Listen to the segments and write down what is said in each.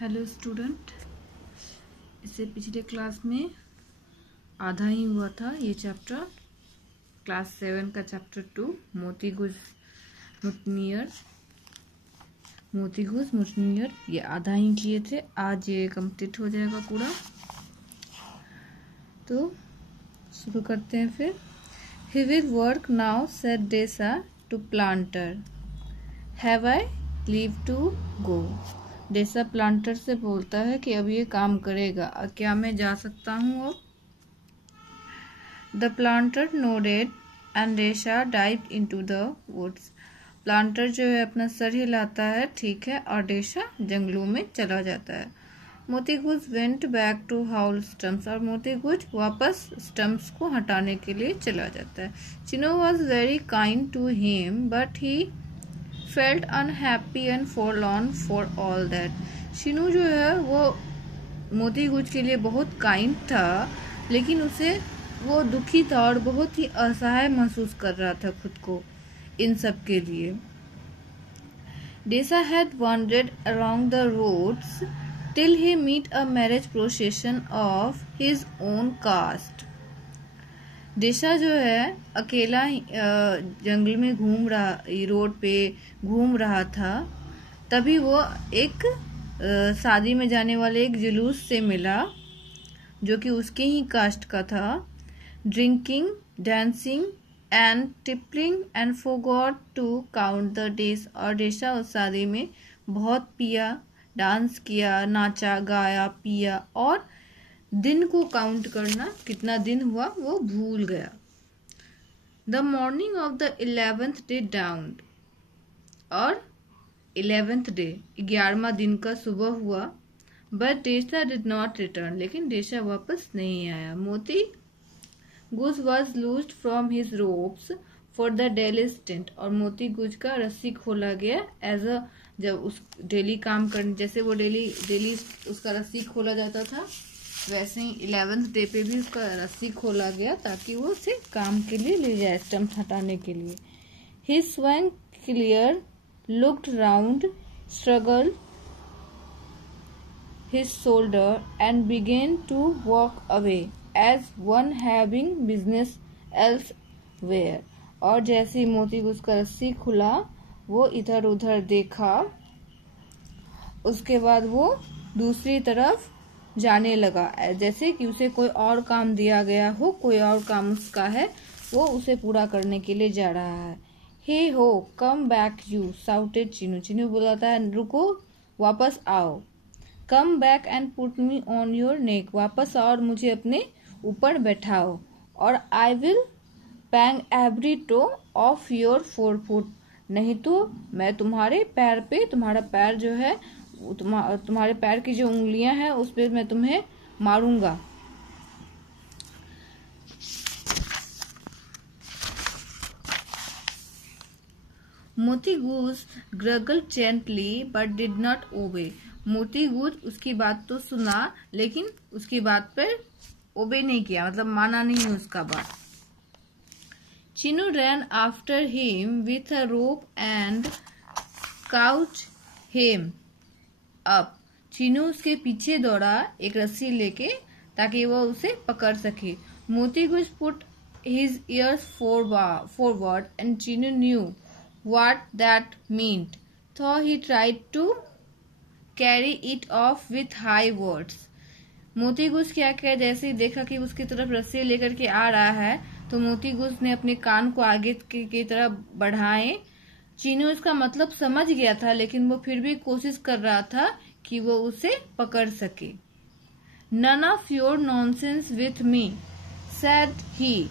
Hello student, इससे पिछले class में आधा ही हुआ था ये चैप्टर। क्लास 7 का चैप्टर 2 मोतीगुज मुटनियर ये आधा ही किए थे। आज ये कंप्लीट हो जाएगा पूरा। तो शुरू करते हैं फिर। He will work now said Deesa to planter, have I leave to go. Deesa planter से बोलता है कि अब ये काम करेगा, क्या मैं जा सकता हूँ अब? The planter nodded and Deesa dived into the woods. Planter जो है अपना सर हिलाता है, ठीक है, और डेसा जंगलों में चला जाता है। Moti Guj went back to haul stumps, और मोतीगुज वापस स्टम्प्स को हटाने के लिए चला जाता है। Chihun was very kind to him but he felt unhappy and forlorn for all that. Chihun जो है वो मोतीगुज के लिए बहुत काइंड था, लेकिन उसे वो दुखी था और बहुत ही असहाय महसूस कर रहा था खुद को इन सब के लिए। Desa had wandered along the roads till he met a marriage procession of his own caste. Desa जो है अकेला जंगल में रोड पे घूम रहा था, तभी वो एक शादी में जाने वाले एक जुलूस से मिला जो कि उसके ही कास्ट का था। Drinking, dancing and tippling and forgot to count the days. और डेसा उस शादी में बहुत पिया, डांस किया, नाचा, गाया, पिया और दिन को काउंट करना कितना दिन हुआ वो भूल गया। The morning of the 11th day dawned, और 11th डे 11वां दिन का सुबह हुआ। But Deesa did not return, लेकिन डेसा वापस नहीं आया। Moti Guj was loosed from his ropes for the daily stint, और मोती गुज का रस्सी खोला गया एज अ, जब उस डेली काम करने, जैसे वो डेली उसका रस्सी खोला जाता था, वैसे ही 11th डे पे भी उसका रस्सी खोला गया ताकि वो उसे काम के लिए ले जाए, स्टम्प हटाने के लिए। He swung clear, looked round, struggle his shoulder and began to walk away as one having business elsewhere. और जैसे ही मोतीगुज का रस्सी खुला, वो इधर उधर देखा, उसके बाद वो दूसरी तरफ जाने लगा, जैसे कि उसे कोई और काम दिया गया हो, कोई और काम उसका है, वो उसे पूरा करने के लिए जा रहा है। Hey ho come back you shouted Chinu. Chinu बुलाता है, रुको, वापस आओ। Come back and put me on your neck, वापस आओ और मुझे अपने ऊपर बैठाओ। और I will bang every toe off your 4 foot, नहीं तो मैं तुम्हारे पैर पे, तुम्हारा पैर जो है, तुम्हारे पैर की जो उंगलियां हैं उस पे मैं तुम्हें मारूंगा। Moti Guj gurgled gently but did not obey. Moti Guj उसकी बात तो सुना, लेकिन उसकी बात पर ओबे नहीं किया, मतलब माना नहीं उसका बात। चिनू रैन after him with a rope and couch him up. Chinu उसके पीछे दौड़ा एक रस्सी लेके, ताकि वो उसे पकड़ सके। Moti Guj put his ears forward and Chihun knew what that meant, so he tried to carry it off with high words. Moti Guj क्या किया, जैसे ही देखा कि उसकी तरफ रस्सी लेकर के आ रहा है, तो मोतीगुज ने अपने कान को आगे की तरफ बढ़ाए। चिनू इसका मतलब समझ गया था, लेकिन वो फिर भी कोशिश कर रहा था कि वो उसे पकड़ सके। None of your nonsense with me said he.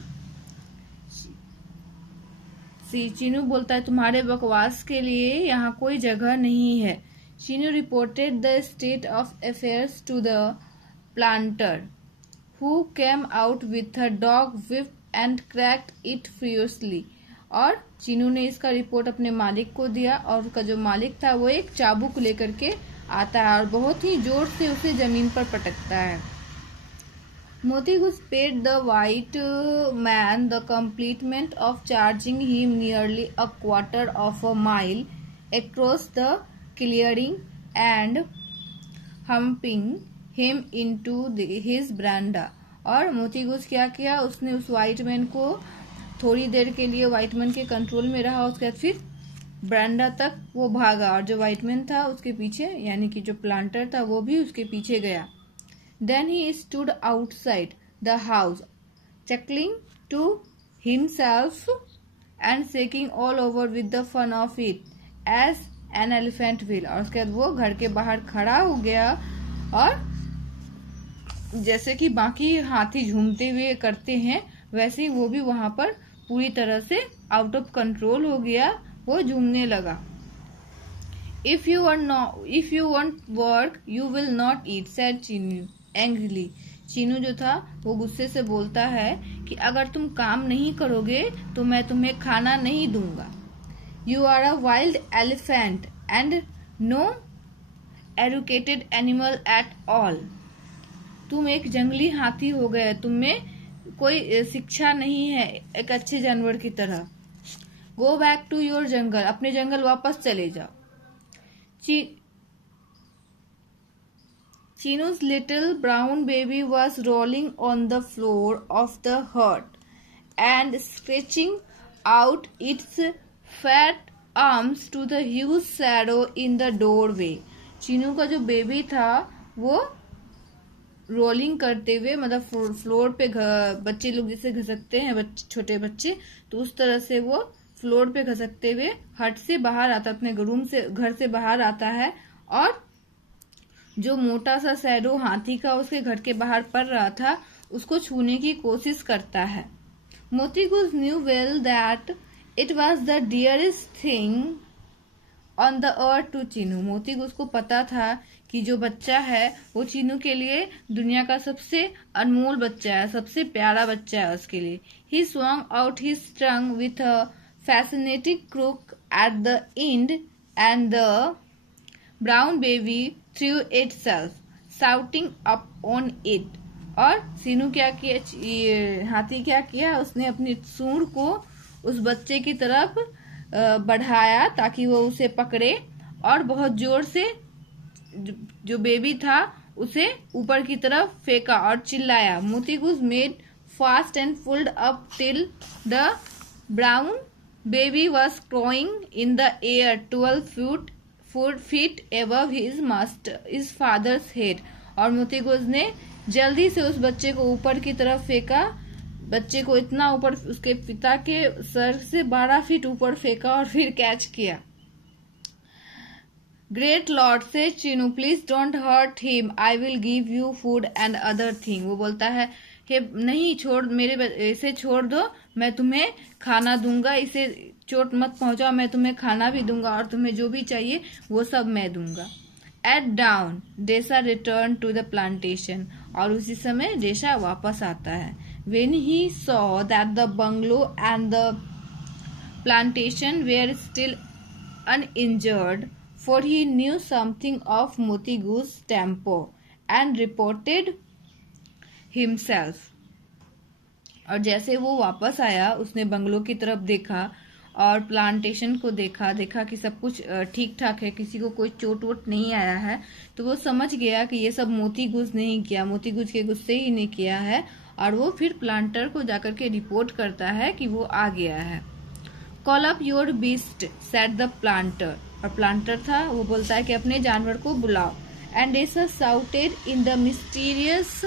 Chinu बोलता है, तुम्हारे बकवास के लिए यहाँ कोई जगह नहीं है। Chinu reported the state of affairs to the planter, who came out with a dog whip and cracked it furiously. और चिनू ने इसका रिपोर्ट अपने मालिक को दिया, और उसका जो मालिक था वो एक चाबुक लेकर के आता है और बहुत ही जोर से उसे जमीन पर पटकता है। Moti Guj paid the white man the compliment of charging him nearly a quarter of a mile across the clearing and humping him into his veranda. और मोती गूस क्या किया, उसने उस व्हाइट मैन को थोड़ी देर के लिए व्हाइट मैन के कंट्रोल में रहा, उसके बाद फिर ब्रांडा तक वो भागा और जो व्हाइट मैन था उसके पीछे, यानी कि जो प्लांटर था वो भी उसके पीछे गया। Then he stood outside the house chuckling to himself and shaking all over with the fun of it as an elephant will। और उसके बाद वो घर के बाहर खड़ा हो गया और जैसे कि बाकी हाथी झूमते हुए करते हैं वैसे ही वो भी वहां पर पूरी तरह से आउट ऑफ कंट्रोल हो गया, वो झूमने लगा। If you want work you will not eat said Chinu angrily. Chinu जो था वो गुस्से से बोलता है कि अगर तुम काम नहीं करोगे तो मैं तुम्हें खाना नहीं दूंगा। You are a wild elephant and no educated animal at all. तुम एक जंगली हाथी हो गए, तुम में कोई शिक्षा नहीं है एक अच्छे जानवर की तरह। गो बैक टू योर जंगल, अपने जंगल वापस चले जाओ। Chinu's little brown baby was rolling on the floor of the hut and stretching out its fat arms to the huge shadow in the doorway। Chinu का जो बेबी था वो रोलिंग करते हुए, मतलब फ्लोर पे बच्चे लोग जैसे घसकते हैं छोटे बच्चे, तो उस तरह से वो फ्लोर पे घसकते हुए हट से बाहर आता, अपने रूम से घर से बाहर आता है और जो मोटा सा शैडो हाथी का उसके घर के बाहर पड़ रहा था उसको छूने की कोशिश करता है। Moti Guj knew well that it was the dearest thing on the earth to Chinu. Moti Guj को पता था कि जो बच्चा है वो चीनू के लिए दुनिया का सबसे अनमोल बच्चा है, सबसे प्यारा बच्चा है उसके लिए। ही swung out his tongue with a fascinating crook at the end and the brown baby through itself, shouting up on it। और सीनू क्या किया, हाथी क्या किया, उसने अपनी सूंड को उस बच्चे की तरफ बढ़ाया ताकि वो उसे पकड़े और बहुत जोर से जो बेबी था उसे ऊपर की तरफ फेंका और चिल्लाया। Moti Guj made fast and pulled up till the brown baby was crowing in the air 12 feet above his father's head। और मोती गूस ने जल्दी से उस बच्चे को ऊपर की तरफ फेंका, बच्चे को इतना ऊपर उसके पिता के सर से 12 फीट ऊपर फेंका और फिर कैच किया। ग्रेट लॉर्ड से Chinu please don't hurt him, I will give you food and other thing. वो बोलता है कि नहीं, छोड़, इसे छोड़ दो, मैं तुम्हें खाना दूंगा, इसे चोट मत पहुंचाओ, मैं तुम्हें खाना भी दूंगा और तुम्हें जो भी चाहिए वो सब मैं दूंगा। At dawn Deesa return to the plantation. और उसी समय डेसा वापस आता है। When he saw that the bungalow and the plantation were still uninjured, for he knew something of Moti Guj temper and reported himself. और जैसे वो वापस आया उसने बंगलो की तरफ देखा और प्लांटेशन को देखा कि सब कुछ ठीक ठाक है, किसी को कोई चोट वोट नहीं आया है, तो वो समझ गया कि ये सब मोती गूस नहीं किया, मोती गूस के गुस्से ही ने किया है। और वो फिर प्लांटर को जाकर के रिपोर्ट करता है कि वो आ गया है। Call up your beast said the planter. और प्लांटर था वो बोलता है कि अपने जानवर को बुलाओ। And Deesa shouted in the mysterious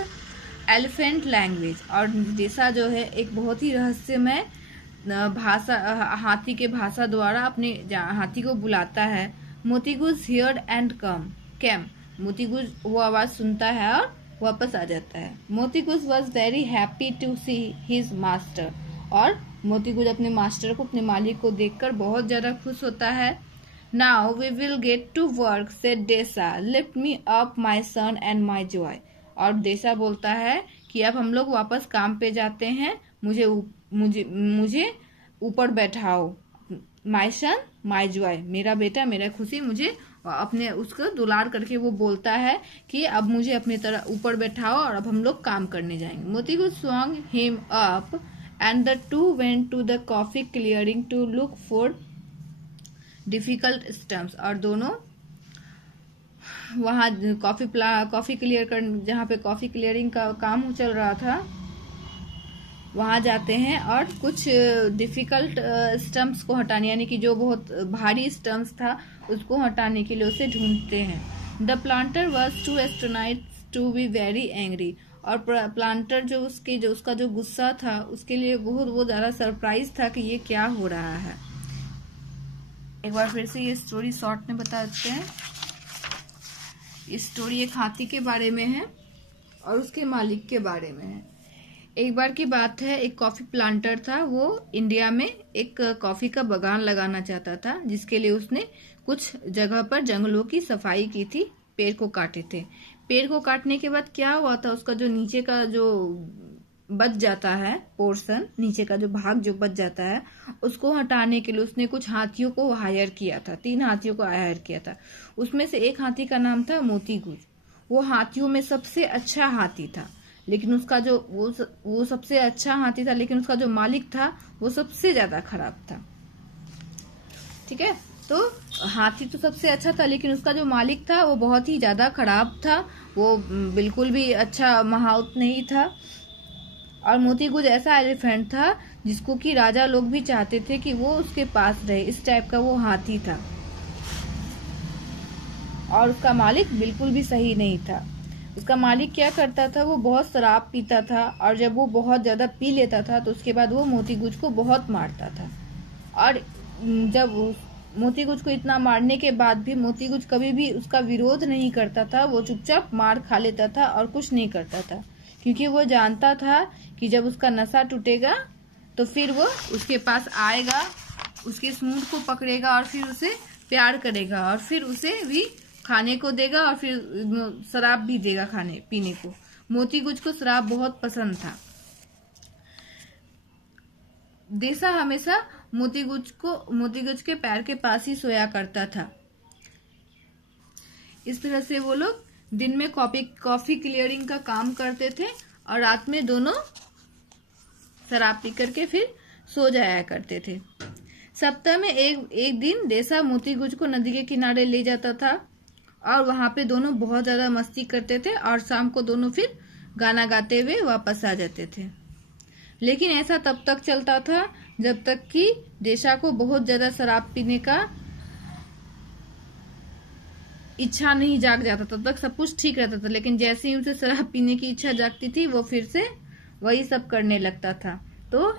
elephant language. और डेसा जो है एक बहुत ही रहस्यमय भाषा, हाथी के भाषा द्वारा अपने हाथी को बुलाता है। Moti goose heard and came. मोती गूस वो आवाज सुनता है और वापस आ जाता है। Moti Guj was very happy to see his master. और मोती गूस अपने मास्टर को, अपने मालिक को देखकर बहुत ज्यादा खुश होता है। Now we will get to work said Deesa, lift me up my son and my joy. और डेसा बोलता है कि अब हम लोग वापस काम पे जाते हैं, मुझे ऊपर बैठाओ। माई सन माई जॉय, मेरा बेटा मेरा खुशी, मुझे अपने उसको दुलार करके वो बोलता है कि अब मुझे अपने तरह ऊपर बैठाओ और अब हम लोग काम करने जाएंगे। मोती goose swung him up and the two went to the coffee clearing to look for difficult stumps। और दोनों वहाँ कॉफ़ी क्लियर कर, जहाँ पे कॉफ़ी क्लियरिंग का काम चल रहा था, वहाँ जाते हैं और कुछ डिफिकल्ट स्टम्प्स को हटाने, यानी कि जो बहुत भारी स्टम्प्स था उसको हटाने के लिए उसे ढूंढते हैं। The planter was too astonished to be very angry, और प्लांटर जो उसका जो गुस्सा था उसके लिए बहुत ज़्यादा सरप्राइज था कि ये क्या हो रहा है। एक बार फिर से ये स्टोरी शॉर्ट में बता देते हैं। ये स्टोरी एक हाथी के बारे में है और उसके मालिक के बारे में है। एक बार की बात है, एक कॉफी प्लांटर था, वो इंडिया में एक कॉफी का बागान लगाना चाहता था, जिसके लिए उसने कुछ जगह पर जंगलों की सफाई की थी, पेड़ को काटे थे। पेड़ को काटने के बाद क्या हुआ था, उसका जो नीचे का जो बच जाता है पोर्शन, नीचे का जो भाग जो बच जाता है, उसको हटाने के लिए उसने कुछ हाथियों को हायर किया था, 3 हाथियों को हायर किया था। उसमें से एक हाथी का नाम था मोती गुज। वो हाथियों में सबसे अच्छा हाथी था, लेकिन उसका जो वो सबसे अच्छा हाथी था, लेकिन उसका जो मालिक था वो सबसे ज्यादा खराब था। ठीक है, तो हाथी तो सबसे अच्छा था, लेकिन उसका जो मालिक था वो बहुत ही ज्यादा खराब था, वो बिल्कुल भी अच्छा महाउत नहीं था। और मोती गुज ऐसा एलिफेंट था जिसको कि राजा लोग भी चाहते थे कि वो उसके पास रहे, इस टाइप का वो हाथी था। और उसका मालिक बिल्कुल भी सही नहीं था। उसका मालिक क्या करता था, वो बहुत शराब पीता था, और जब वो बहुत ज्यादा पी लेता था तो उसके बाद वो मोती गुज को बहुत मारता था। और जब मोती गुज को इतना मारने के बाद भी मोती गुज कभी भी उसका विरोध नहीं करता था, वो चुपचाप मार खा लेता था और कुछ नहीं करता था, क्योंकि वो जानता था कि जब उसका नशा टूटेगा तो फिर वो उसके पास आएगा, उसके सूंड को पकड़ेगा और फिर उसे प्यार करेगा, और फिर उसे भी खाने को देगा, और फिर शराब भी देगा खाने पीने को। मोती गुज को शराब बहुत पसंद था। देसा हमेशा मोती गुज के पैर के पास ही सोया करता था। इस तरह से वो लोग दिन में कॉफी क्लियरिंग का काम करते थे और रात में दोनों शराब पी करके फिर सो जाया करते थे। सप्ताह में एक दिन देसा मोती गुज को नदी के किनारे ले जाता था और वहां पे दोनों बहुत ज्यादा मस्ती करते थे, और शाम को दोनों फिर गाना गाते हुए वापस आ जाते थे। लेकिन ऐसा तब तक चलता था जब तक कि देशा को बहुत ज्यादा शराब पीने का इच्छा नहीं जाग जाता, तब तक सब कुछ ठीक रहता था। लेकिन जैसे ही उसे शराब पीने की इच्छा जागती थी, वो फिर से वही सब करने लगता था। तो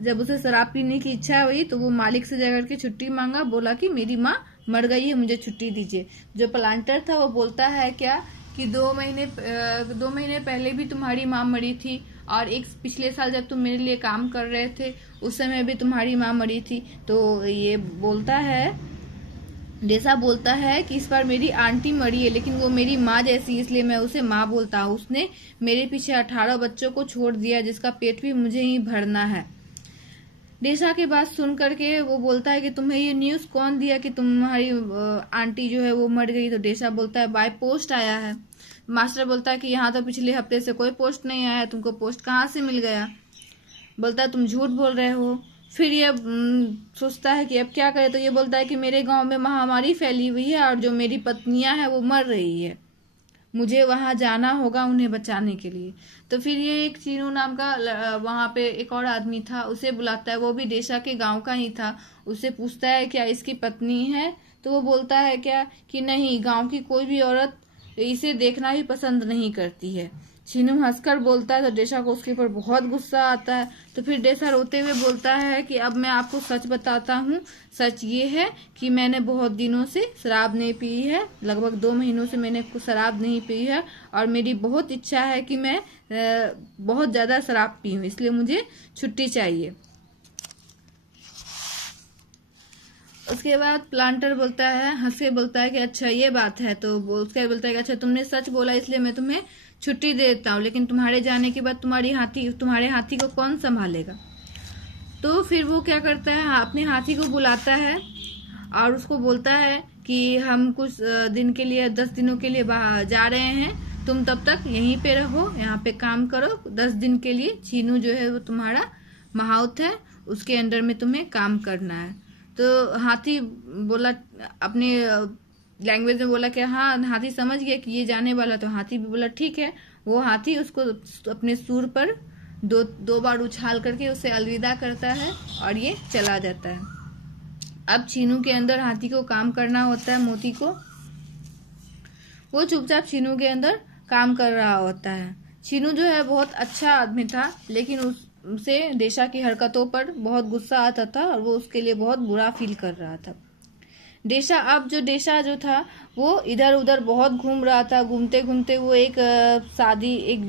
जब उसे शराब पीने की इच्छा हुई तो वो मालिक से जाकर के छुट्टी मांगा, बोला कि मेरी माँ मर गई है, मुझे छुट्टी दीजिए। जो प्लांटर था वो बोलता है क्या कि 2 महीने पहले भी तुम्हारी माँ मरी थी, और एक पिछले साल जब तुम मेरे लिए काम कर रहे थे उस समय भी तुम्हारी माँ मरी थी। तो ये बोलता है, डेसा बोलता है कि इस बार मेरी आंटी मरी है, लेकिन वो मेरी माँ जैसी, इसलिए मैं उसे माँ बोलता हूँ। उसने मेरे पीछे 18 बच्चों को छोड़ दिया, जिसका पेट भी मुझे ही भरना है। डेसा की बात सुन करके वो बोलता है कि तुम्हें ये न्यूज कौन दिया कि तुम्हारी आंटी जो है वो मर गई। तो डेसा बोलता है बाय पोस्ट आया है। मास्टर बोलता है कि यहाँ तो पिछले हफ्ते से कोई पोस्ट नहीं आया, तुमको पोस्ट कहाँ से मिल गया। बोलता है तुम झूठ बोल रहे हो। फिर ये सोचता है कि अब क्या करे, तो ये बोलता है कि मेरे गांव में महामारी फैली हुई है और जो मेरी पत्नियां हैं वो मर रही है, मुझे वहां जाना होगा उन्हें बचाने के लिए। तो फिर ये एक चीनू नाम का वहां पे एक और आदमी था, उसे बुलाता है, वो भी देशा के गांव का ही था। उससे पूछता है क्या इसकी पत्नी है, तो वो बोलता है क्या कि नहीं, गांव की कोई भी औरत इसे देखना भी पसंद नहीं करती है। चीनू हंसकर बोलता है, तो डेशा को उसके ऊपर बहुत गुस्सा आता है। तो फिर डेशा रोते हुए बोलता है कि अब मैं आपको सच बताता हूँ। सच ये है कि मैंने बहुत दिनों से शराब नहीं पी है, लगभग 2 महीनों से मैंने शराब नहीं पी है, और मेरी बहुत इच्छा है कि मैं बहुत ज्यादा शराब पीऊं, इसलिए मुझे छुट्टी चाहिए। उसके बाद प्लांटर बोलता है, हंस के बोलता है कि अच्छा ये बात है। तो उसके बाद बोलता है कि अच्छा तुमने सच बोला, इसलिए मैं तुम्हें छुट्टी दे देता हूँ, लेकिन तुम्हारे जाने के बाद तुम्हारे हाथी को कौन संभालेगा। तो फिर वो क्या करता है, अपने हाथी को बुलाता है और उसको बोलता है कि हम कुछ दिन के लिए 10 दिनों के लिए बाहर जा रहे हैं, तुम तब तक यहीं पे रहो, यहाँ पे काम करो 10 दिन के लिए। चीनू जो है वो तुम्हारा महाउत है, उसके अंडर में तुम्हें काम करना है। तो हाथी बोला, अपने लैंग्वेज में बोला कि हाँ, हाथी समझ गया कि ये जाने वाला। तो हाथी भी बोला ठीक है। वो हाथी उसको अपने सूर पर दो बार उछाल करके उसे अलविदा करता है और ये चला जाता है। अब चीनू के अंदर हाथी को काम करना होता है, मोती को। वो चुपचाप चीनू के अंदर काम कर रहा होता है। चीनू जो है बहुत अच्छा आदमी था, लेकिन उसे डेशा की हरकतों पर बहुत गुस्सा आता था और वो उसके लिए बहुत बुरा फील कर रहा था। डेशा जो था वो इधर उधर बहुत घूम रहा था। घूमते घूमते वो एक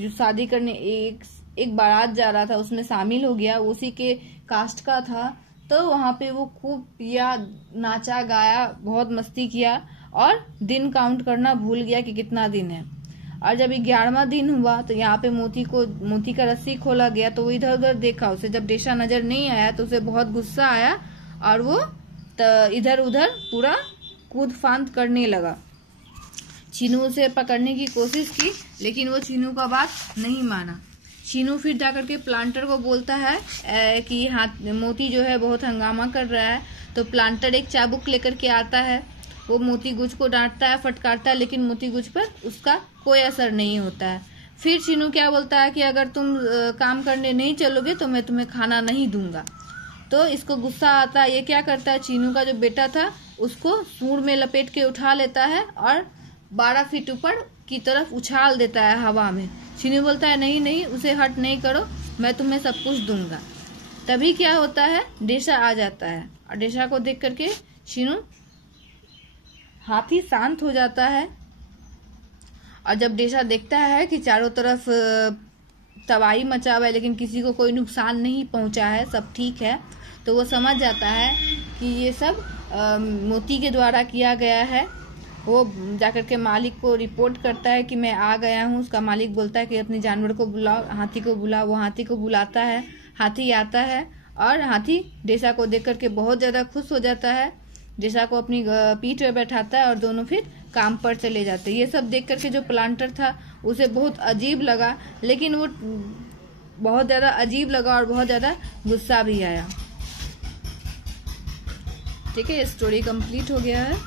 शादी करने एक बारात जा रहा था, उसमें शामिल हो गया। उसी के कास्ट का था। तो वहां पे वो खूब पिया, नाचा गाया, बहुत मस्ती किया और दिन काउंट करना भूल गया कि कितना दिन है। और जब 11वां दिन हुआ तो यहाँ पे मोती का रस्सी खोला गया। तो वो इधर उधर देखा, उसे जब डेशा नजर नहीं आया तो उसे बहुत गुस्सा आया और वो इधर उधर पूरा कूद फांद करने लगा। चीनू उसे पकड़ने की कोशिश की, लेकिन वो चीनू का बात नहीं माना। चीनू फिर जाकर के प्लांटर को बोलता है कि मोती जो है बहुत हंगामा कर रहा है। तो प्लांटर एक चाबुक लेकर के आता है। वो मोती गुज को डांटता है, फटकारता है, लेकिन मोती गुज पर उसका कोई असर नहीं होता है। फिर चीनू क्या बोलता है कि अगर तुम काम करने नहीं चलोगे तो मैं तुम्हें खाना नहीं दूंगा। तो इसको गुस्सा आता है। ये क्या करता है, चीनू का जो बेटा था उसको सूंड में लपेट के उठा लेता है और 12 फीट ऊपर की तरफ उछाल देता है हवा में। चीनू बोलता है नहीं नहीं, उसे हर्ट नहीं करो, मैं तुम्हें सब कुछ दूंगा। तभी क्या होता है, डेशा आ जाता है और डेशा को देख करके चीनू हाथी शांत हो जाता है। और जब डेशा देखता है कि चारों तरफ तबाही मचा हुआ है लेकिन किसी को कोई नुकसान नहीं पहुंचा है, सब ठीक है, तो वो समझ जाता है कि ये सब मोती के द्वारा किया गया है। वो जाकर के मालिक को रिपोर्ट करता है कि मैं आ गया हूँ। उसका मालिक बोलता है कि अपने जानवर को बुलाओ, हाथी को बुलाओ। वो हाथी को बुलाता है, हाथी आता है और हाथी डेशा को देख करके बहुत ज़्यादा खुश हो जाता है। डेशा को अपनी पीठ पे बैठाता है और दोनों फिर काम पर चले जाते हैं। ये सब देख करके जो प्लांटर था उसे बहुत अजीब लगा, लेकिन वो बहुत ज़्यादा अजीब लगा और बहुत ज़्यादा गुस्सा भी आया। ठीक है, ये स्टोरी कंप्लीट हो गया है।